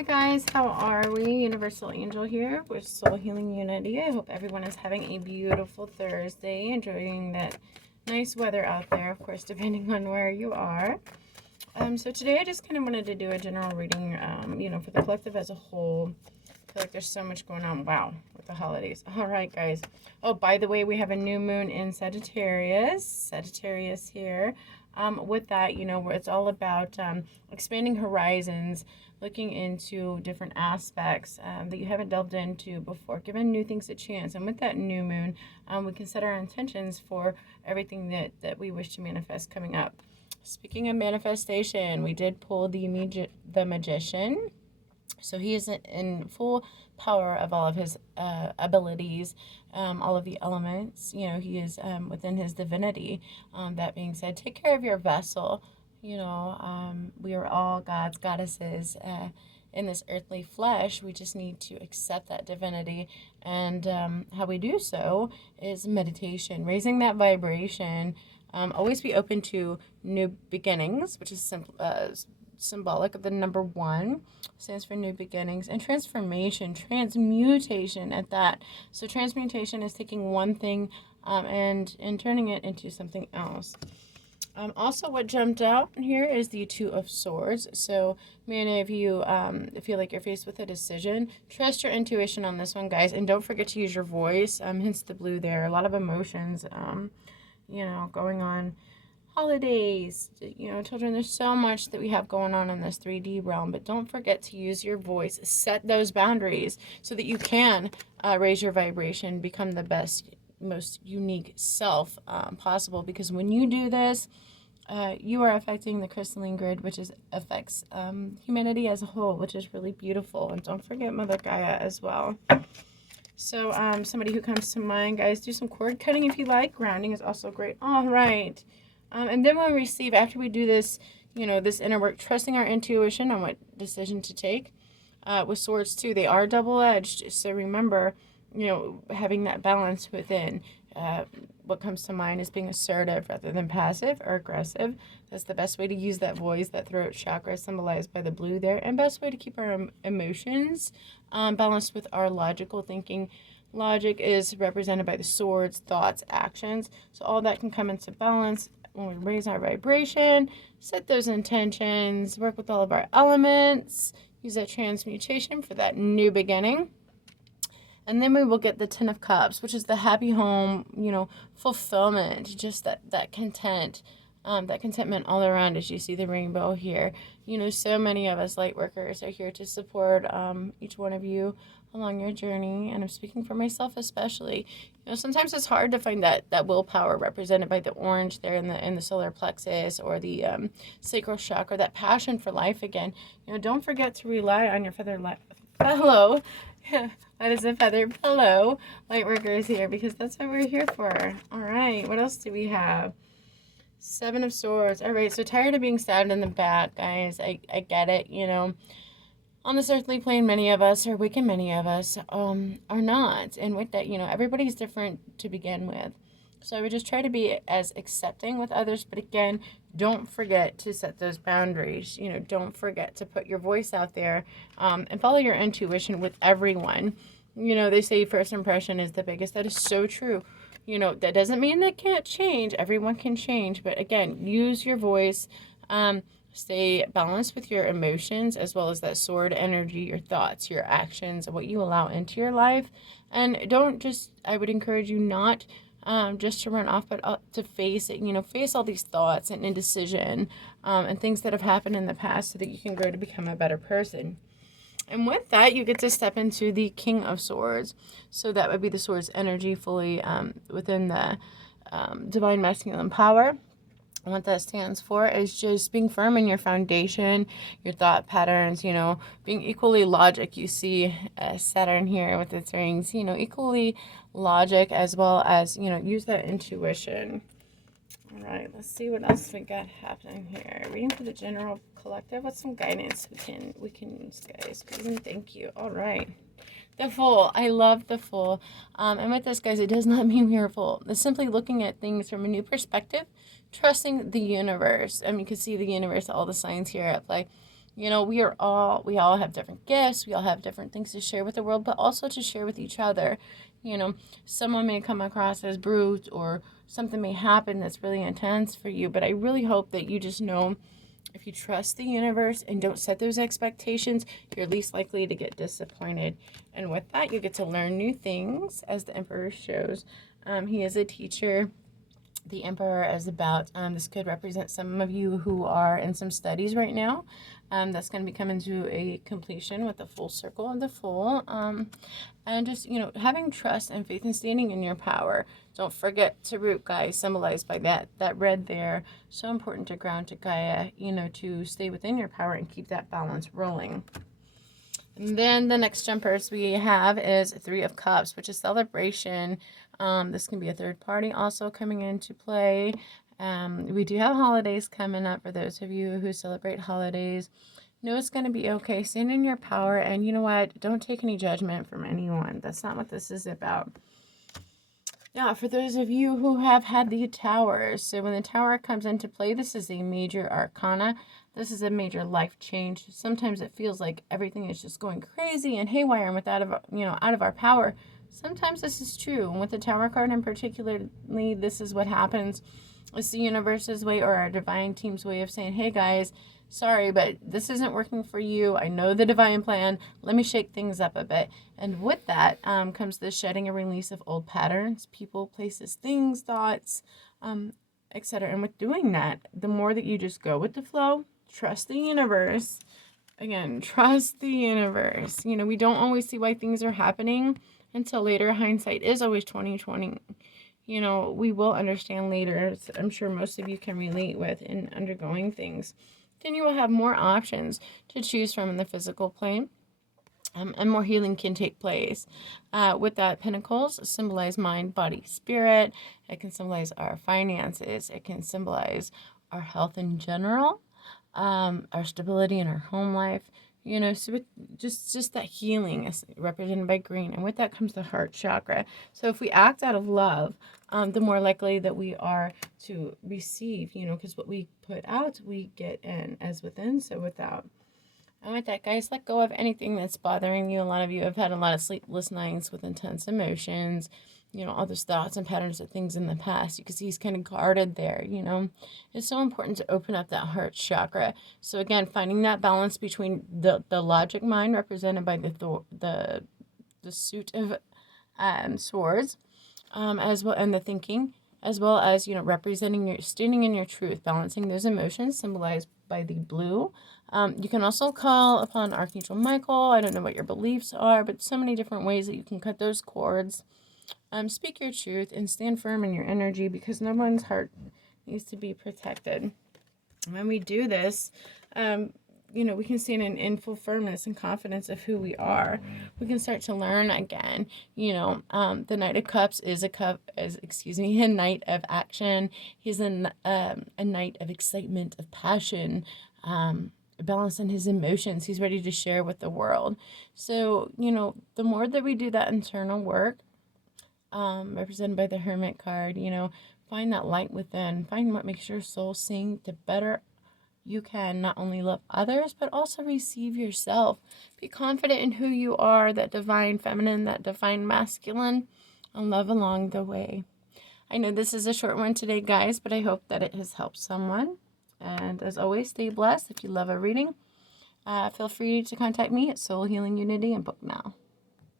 Hi guys, how are we? Universal Angel here with Soul Healing Unity. I hope everyone is having a beautiful Thursday, enjoying that nice weather out there, of course, depending on where you are. So today I just kind of wanted to do a general reading, for the collective as a whole. I feel like there's so much going on. Wow, with the holidays. All right, guys. Oh, by the way, we have a new moon in Sagittarius. Sagittarius here. With that, where it's all about expanding horizons, looking into different aspects that you haven't delved into before, giving new things a chance. And with that new moon, we can set our intentions for everything that we wish to manifest coming up. Speaking of manifestation, we did pull the magician. So he is in full power of all of his abilities, all of the elements. He is within his divinity. That being said, take care of your vessel. We are all gods, goddesses in this earthly flesh. We just need to accept that divinity. And how we do so is meditation, raising that vibration. Always be open to new beginnings, which is symbolic of the number 1, stands for new beginnings, and transformation, transmutation at that. So transmutation is taking one thing and turning it into something else. Also, what jumped out here is the 2 of Swords. So many of you feel like you're faced with a decision. Trust your intuition on this one, guys, and don't forget to use your voice. Hence the blue there. A lot of emotions, going on. Holidays, children, there's so much that we have going on in this 3D realm, but don't forget to use your voice. Set those boundaries so that you can raise your vibration, become the best, most unique self possible, because when you do this, you are affecting the crystalline grid, which affects humanity as a whole, which is really beautiful. And don't forget Mother Gaia as well. So somebody who comes to mind, guys, do some cord cutting if you like. Grounding is also great. All right. And then when we receive, after we do this, this inner work, trusting our intuition on what decision to take. With Swords too, they are double-edged. So remember, having that balance within. What comes to mind is being assertive rather than passive or aggressive. That's the best way to use that voice, that throat chakra symbolized by the blue there, and best way to keep our emotions balanced with our logical thinking. Logic is represented by the swords, thoughts, actions. So all that can come into balance when we raise our vibration, set those intentions, work with all of our elements, use that transmutation for that new beginning. And then we will get the 10 of Cups, which is the happy home, fulfillment, just that content, that contentment all around as you see the rainbow here. So many of us light workers are here to support each one of you along your journey. And I'm speaking for myself especially. Sometimes it's hard to find that willpower represented by the orange there in the solar plexus or the sacral chakra, that passion for life again. Don't forget to rely on your fellow. That is a feather pillow, light workers here, because that's what we're here for. All right, what else do we have? 7 of Swords. All right, so tired of being stabbed in the back, guys. I get it, On this earthly plane, many of us, or wicked many of us, are not. And with that, everybody's different to begin with. So I would just try to be as accepting with others. But again, don't forget to set those boundaries. Don't forget to put your voice out there and follow your intuition with everyone. They say first impression is the biggest. That is so true. That doesn't mean that can't change. Everyone can change. But again, use your voice. Stay balanced with your emotions as well as that sword energy, your thoughts, your actions, what you allow into your life. And I would encourage you not just to run off, but to face it, face all these thoughts and indecision and things that have happened in the past so that you can grow to become a better person. And with that, you get to step into the King of Swords. So that would be the Swords energy fully within the divine masculine power. And what that stands for is just being firm in your foundation, your thought patterns, being equally logic. You see Saturn here with its rings, equally logic as well as, use that intuition. All right, let's see what else we got happening here. Reading for the general collective. What's some guidance we can use, guys? Please and thank you. All right. The Fool. I love the Fool. And with this, guys, it does not mean we're full. It's simply looking at things from a new perspective, trusting the universe. You can see the universe, all the signs here at play. You know, we all have different gifts. We all have different things to share with the world, but also to share with each other. You know, someone may come across as brute, or something may happen that's really intense for you, but I really hope that you just know, if you trust the universe and don't set those expectations, you're least likely to get disappointed. And with that, you get to learn new things, as the Emperor shows. He is a teacher. The Emperor is about, this could represent some of you who are in some studies right now. That's going to be coming to a completion with the full circle of the Fool. And just, you know, having trust and faith and standing in your power. Don't forget to root, guys, symbolized by that red there. So important to ground to Gaia, you know, to stay within your power and keep that balance rolling. And then the next jumpers we have is Three of Cups, which is celebration. This can be a third party also coming into play. We do have holidays coming up for those of you who celebrate holidays. Know it's going to be okay. Stand in your power, and you know what? Don't take any judgment from anyone. That's not what this is about. Now, for those of you who have had the towers, so when the tower comes into play, this is a major arcana. This is a major life change. Sometimes it feels like everything is just going crazy and haywire and out of our power. Sometimes this is true. And with the tower card in particularly, this is what happens. It's the universe's way, or our divine team's way of saying, hey guys, sorry, but this isn't working for you. I know the divine plan. Let me shake things up a bit. And with that comes the shedding and release of old patterns, people, places, things, thoughts, etc. And with doing that, the more that you just go with the flow, trust the universe. Again, trust the universe. You know, we don't always see why things are happening until later. Hindsight is always 20/20. You know, we will understand later. I'm sure most of you can relate with in undergoing things. Then you will have more options to choose from in the physical plane, and more healing can take place. With that, pentacles symbolize mind, body, spirit. It can symbolize our finances. It can symbolize our health in general, our stability in our home life. You know, so with just that healing is represented by green. And with that comes the heart chakra. So if we act out of love, the more likely that we are to receive, you know, because what we put out, we get in, as within, so without. And with that, guys, let go of anything that's bothering you. A lot of you have had a lot of sleepless nights with intense emotions, you know, all those thoughts and patterns of things in the past. You can see he's kind of guarded there, you know. It's so important to open up that heart chakra. So again, finding that balance between the logic mind, represented by the suit of swords, as well, and the thinking, as well as, you know, representing your standing in your truth, balancing those emotions, symbolized by the blue. You can also call upon Archangel Michael. I don't know what your beliefs are, but so many different ways that you can cut those cords. Speak your truth and stand firm in your energy, because no one's heart needs to be protected. When we do this, you know, we can stand in full firmness and confidence of who we are. We can start to learn again. You know, the Knight of Cups is a knight of action. He's a knight of excitement, of passion, balance in his emotions. He's ready to share with the world. So, you know, the more that we do that internal work, represented by the Hermit card, you know, find that light within, find what makes your soul sing, the better you can not only love others, but also receive yourself. Be confident in who you are, that divine feminine, that divine masculine, and love along the way. I know this is a short one today, guys, but I hope that it has helped someone. And as always, stay blessed. If you love a reading, feel free to contact me at Soul Healing Unity and book now.